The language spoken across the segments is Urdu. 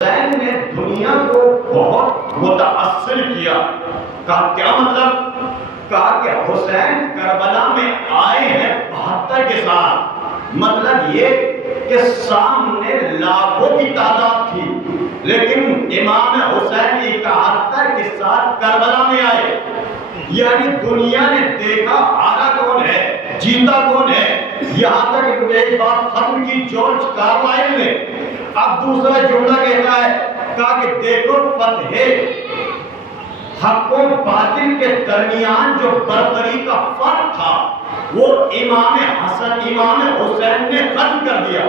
حسین نے دنیا کو بہت متاثر کیا. کہا کیا مطلب؟ کہا کہ حسین کربلا میں آئے ہیں 72 کے ساتھ. مطلب یہ کہ سامنے لاکھوں کی تعداد تھی لیکن امام حسین 71 کے ساتھ کربلا میں آئے. یعنی دنیا نے دیکھا ہارا کون ہے, جیتا کون ہے. یہاں تک ایک بات ختم کی جارج کارلائل نے. اب دوسرا جملہ کہتا ہے, کہا کہ دیکھو فتح حق و باطل کے درمیان جو برتری کا فرق تھا وہ امام حسن امام حسین نے ختم کر دیا.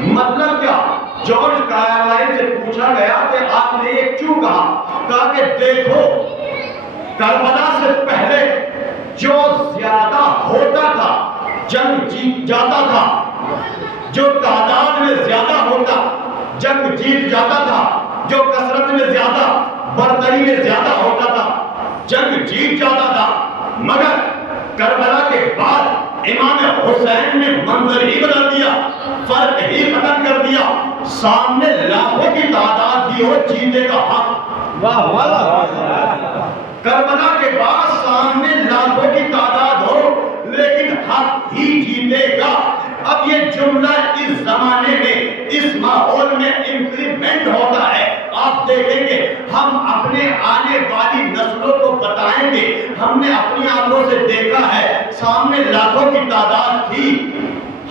مطلب کیا؟ جارج کارلائل سے پوچھا گیا کہ آپ نے یہ کیوں کہا؟ کہا کہ دیکھو کربلا سے پہلے جو زیادہ ہوتا تھا جنگ جیت جاتا تھا, جو تعداد میں زیادہ ہوتا جنگ جیت جاتا تھا, جو کثرت میں زیادہ برتری میں زیادہ ہوتا تھا جنگ جیت جاتا تھا. مگر کربلا کے بعد امام حسین نے منظر ہی بدل دیا, فرق ہی ختم کر دیا. سامنے لاکھوں کی تعداد بھی ہو, جیتے کا حق. کربلا کے بعد سامنے لاکھوں کی تعداد ہو لیکن حق ہی جیتے گا. اب یہ جملہ اس زمانے میں اس ماحول میں امپلیمنٹ ہوتا ہے. آپ دیکھیں گے ہم اپنے آنے والی نسلوں کو بتائیں گے ہم نے اپنی آنکھوں سے دیکھا ہے سامنے لاکھوں کی تعداد تھی,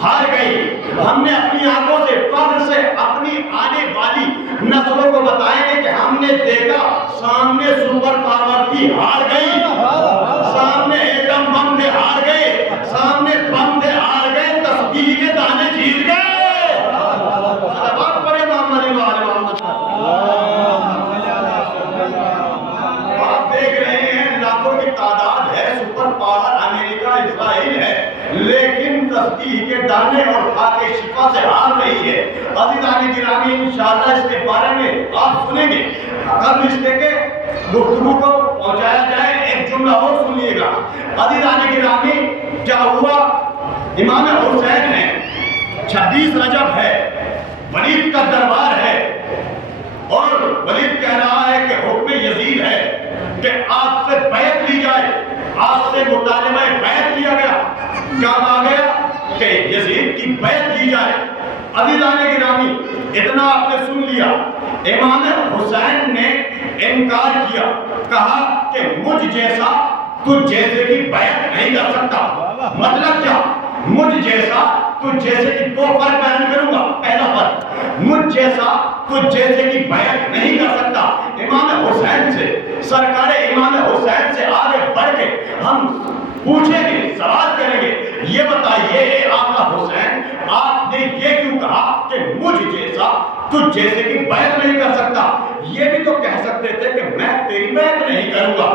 ہار گئی. ہم نے اپنی آنکھوں سے فخر سے اپنی آنے والی نسلوں کو بتائیں گے کہ ہم نے دیکھا سامنے سپر پاور تھی, ہار گئی. سامنے ایٹم بم تھے, ہار گئے. سامنے بم تھے, ہار گئے. تسبیح کے دانے جیت گئے. آپ دیکھ رہے ہیں لاکھوں کی تعداد ہے, سپر پاور امریکہ اسرائیل ہے, لیکن تسبیح کے دانے اور خاک شفا سے ہار رہی ہے. عزیزان گرامی انشاءاللہ اس کے بارے میں آپ سنیں گے. کب رشتے کے گفتگو کو پہنچایا جائے ایک جملہ اور سنیے گا. عزیزان گرامی کیا ہوا؟ امام حسین ہے, 26 رجب ہے, ولید کا دربار ہے اور ولید کہہ رہا ہے کہ حکم یزید ہے کہ آپ سے بیعت لی جائے. آپ سے مطالبہ بیعت کیا گیا. کیا کہا گیا؟ کہ یزید کی بیعت کی جائے. عزیزان گرامی اتنا آپ نے سن لیا. امام حسین نے انکار کیا, کہا کہ مجھ جیسا تجھ جیسے کی بیعت نہیں کر سکتا. مطلب کیا؟ مجھ جیسا تجھ جیسے کی دو فرق بیان کروں گا. پہلا فرق, مجھ جیسا تجھ جیسے کی بیعت نہیں کر سکتا. امام حسین سے, سرکار امام حسین سے آگے بڑھ کے ہم پوچھیں گے, سوال کریں گے, یہ بتائیے اے آقا حسین آپ نے یہ کیوں کہا کہ مجھ جیسا تجھ جیسے کی بیعت نہیں کر سکتا؟ یہ بھی تو کہہ سکتے تھے کہ میں تیری بیعت نہیں کروں گا.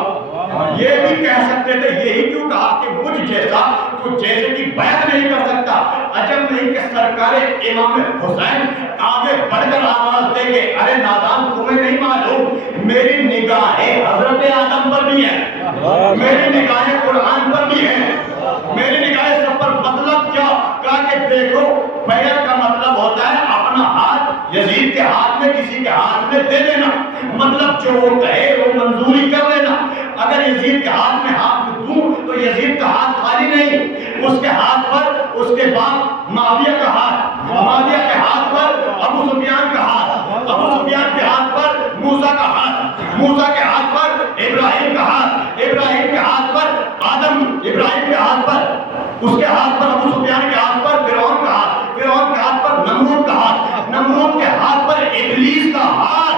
یہ بھی کہہ سکتے تھے, یہی کیوں کہا کہ مجھ جیسا تجھ جیسے کی بیعت نہیں کر سکتا؟ عجب نہیں کہ سرکار امام حسین آگے بڑھ کر آواز دیں گے, ارے نادان تمہیں نہیں معلوم میری نگاہیں حضرت آدم پر بھی ہیں, میری نگاہیں قرآن پر بھی ہیں, میری نگاہیں سب پر. مطلب کیا؟ کہا کہ دیکھو بیعت کا مطلب ہوتا ہے اپنا ہاتھ یزید کے ہاتھ میں کسی کے ہاتھ میں دے دینا. مطلب جو وہ کہے وہ منظوری کر لینا. اگر یزید کے ہاتھ میں ہاتھ دوں تو یزید کا ہاتھ خالی نہیں, اس کے ہاتھ پر اس کے بعد معاویہ کا ہاتھ, معاویہ کے ہاتھ پر ابو سفیان کا ہاتھ, ابو سفیان کے ہاتھ پر موسیٰ کا ہاتھ, موسیٰ کے ہاتھ پر ابراہیم کا ہاتھ, ابراہیم کے ہاتھ پر آدم, ابراہیم کے ہاتھ پر اس کے ہاتھ پر ابو سفیان کے ہاتھ پر فرعون کا ہاتھ, فرعون کے ہاتھ پر نمرود کا ہاتھ, نمرود کے ہاتھ پر ابلیس کا ہاتھ.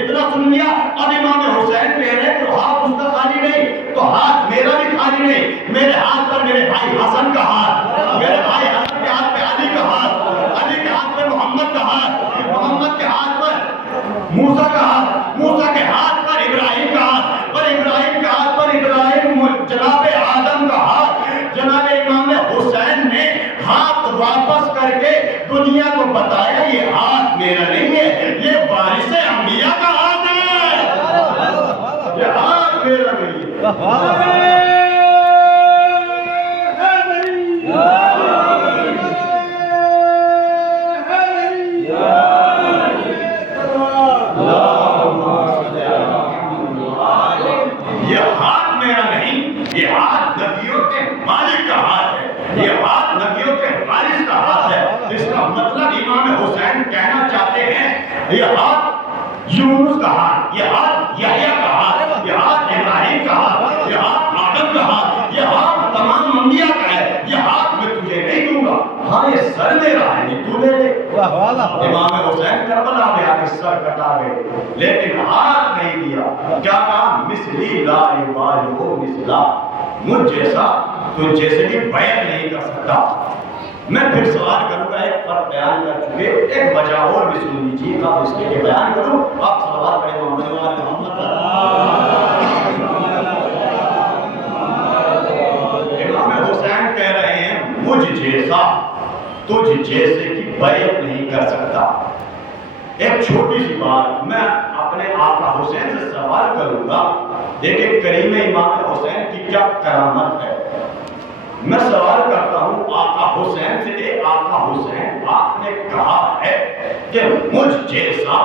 اتنا سن لیا. اب امام حسین کہہ رہے تو ہاتھ اس کا خالی نہیں تو ہاتھ میرا بھی خالی نہیں. میرے ہاتھ پر میرے بھائی حسن کا ہاتھ, میرے بھائی حسن کے ہاتھ پہ علی کا ہاتھ, علی کے ہاتھ پہ محمد کا ہاتھ, محمد کے ہاتھ پر موسیٰ کا ہاتھ, موسیٰ کے ہاتھ پر ابراہیم کا ہاتھ, اور ابراہیم کے ہاتھ پر ابراہیم جناب آدم کا ہاتھ. جناب امام حسین نے ہاتھ واپس کر کے دنیا کو بتایا یہ ہاتھ میرا نہیں ہے, یہ وارث انبیاء کا ہاتھ ہے, یہ ہاتھ میرا نہیں ہے. یہ ہاتھ یونس کا ہاتھ، یہ ہاتھ یحییٰ کا ہاتھ، یہ ہاتھ ابراہیم کا ہاتھ، یہ ہاتھ آدم کا ہاتھ، یہ ہاتھ تمام انبیاء کا ہے، یہ ہاتھ میں تجھے نہیں دوں گا، ہاں یہ سر میرا ہے، یہ تو لے لے۔ امام حسین کربلا میں آ کے سر کٹا گئے لیکن ہاتھ نہیں دیا۔ کیا کہا؟ مثلی لا یبایع مثلا، مجھ جیسا تو جیسے بھی بیعت نہیں کر سکتا۔ میں پھر سوال کروں گا، ایک فرق بیان کر چکے، ایک وجہ اور بھی سن لیجیے گا اس کے بیان کروں۔ آپ صلوات پڑھیں محمد۔ امام حسین کہہ رہے ہیں مجھ جیسا تجھ جیسے کی بیعت نہیں کر سکتا۔ ایک چھوٹی سی بات میں اپنے آقا حسین سے سوال کروں گا، دیکھیں کریم امام حسین کی کیا کرامت ہے۔ میں سوال کرتا ہوں آقا حسین سے، اے آقا حسین، آپ نے کہا ہے کہ مجھ جیسا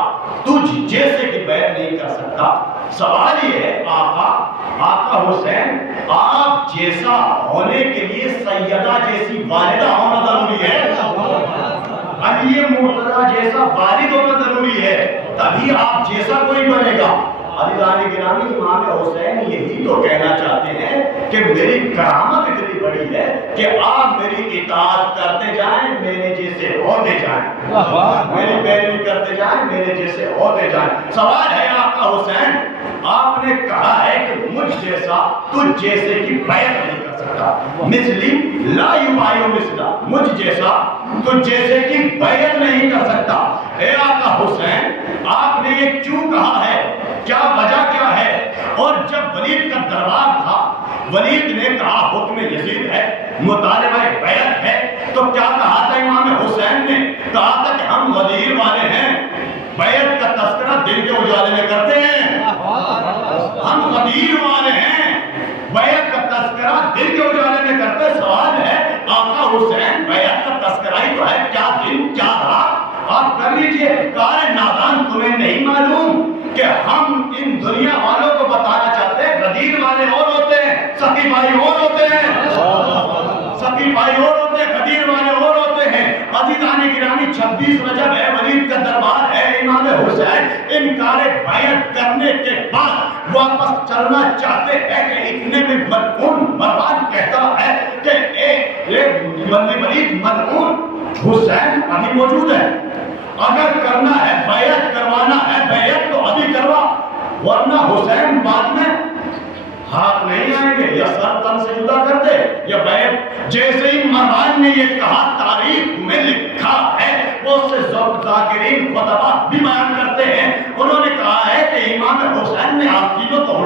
تجھ جیسے کی بیعت نہیں کر سکتا۔ سوال یہ ہے آقا حسین، آپ جیسا ہونے کے لیے سیدہ جیسی والدہ ہونا ضروری ہے، علی مرتضیٰ جیسا والد ہونا ضروری ہے، تبھی آپ جیسا کوئی بنے گا۔ عزیزان گرامی، امام حسین یہی تو کہنا چاہتے ہیں کہ میری کرامت اتنی بڑی ہے کہ آپ میری اطاعت کرتے جائیں، میرے جیسے ہوتے جائیں، میری پیروی کرتے جائیں، میرے جیسے ہوتے جائیں۔ سوال ہے آقا حسین، آپ نے کہا ہے کہ مجھ جیسا تجھ جیسے کی بیعت نہیں کر سکتا، مثلی لا یبایع مثلا، مجھ جیسا تجھ جیسے کی بیعت نہیں کر سکتا۔ اے آقا حسین، آپ نے یہ کیوں کہا ہے؟ کیا وجہ کیا ہے؟ اور جب ولید کا دربار تھا، ولید نے کہا حکم یزید ہے، مطالبہ بیعت ہے، تو کیا کہا تھا امام حسین نے؟ کہا تھا کہ ہم غدیر والے ہیں، بیعت کا تذکرہ دل کے اجالے میں کرتے ہیں، ہم غدیر والے ہیں، بیعت کا تذکرہ دل کے اجالے میں کرتے۔ سوال ہے آقا حسین، بیعت کا تذکرہ ہی تو ہے، کیا دن کیا رات آپ کر لیجئے۔ کار نادان، تمہیں نہیں معلوم کہ ہم ان دنیا والوں کو بتانا چاہتے ہیں غدیر والے اور ہوتے ہیں، سقی بھائی اور ہوتے ہیں، سقی بھائی اور ہوتے ہیں، غدیر والے اور ہوتے ہیں۔ عزیزان گرامی، 26 رجب ہے، ولید کا دربار ہے، امام حسین انکار بیعت کرنے کے بعد واپس چلنا چاہتے ہیں کہ اتنے میں ملعون مروان کہتا ہے کہ ولید ملعون حسین ابھی موجود ہے، اگر کرنا ہے بیعت کروانا ہے بیعت تو ابھی کروا، ورنہ حسین بعد میں ہاتھ نہیں آئیں گے، یا سر تن سے جدا کر دے یا بیعت۔ جیسے ہی مروان نے یہ کہا، تاریخ میں لکھا ہے، بہت سے ذاکرین خطبہ بھی بیان کرتے ہیں، انہوں نے کہا ہے کہ امام حسین نے عقیدوں کو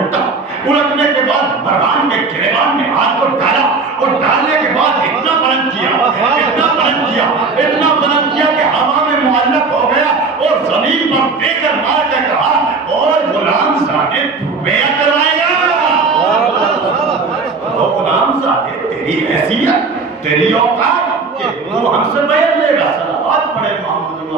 الٹنے کے بعد مروان کے گریبان میں ہاتھ کو ڈالا، اور ڈالنے کے بعد اتنا بلند کیا، اتنا بلند کیا، اتنا بلند کیا کہ ہوا میں معلق ہو گیا، اور زمین پر دے کر مار کے کہا، اور غلام زادے تو بیعت کرائے گا؟ غلام زادے، تیری حیثیت، تیری اوقات کہ تو ہم سے بیعت لے گا؟ صلوات پڑھے محمد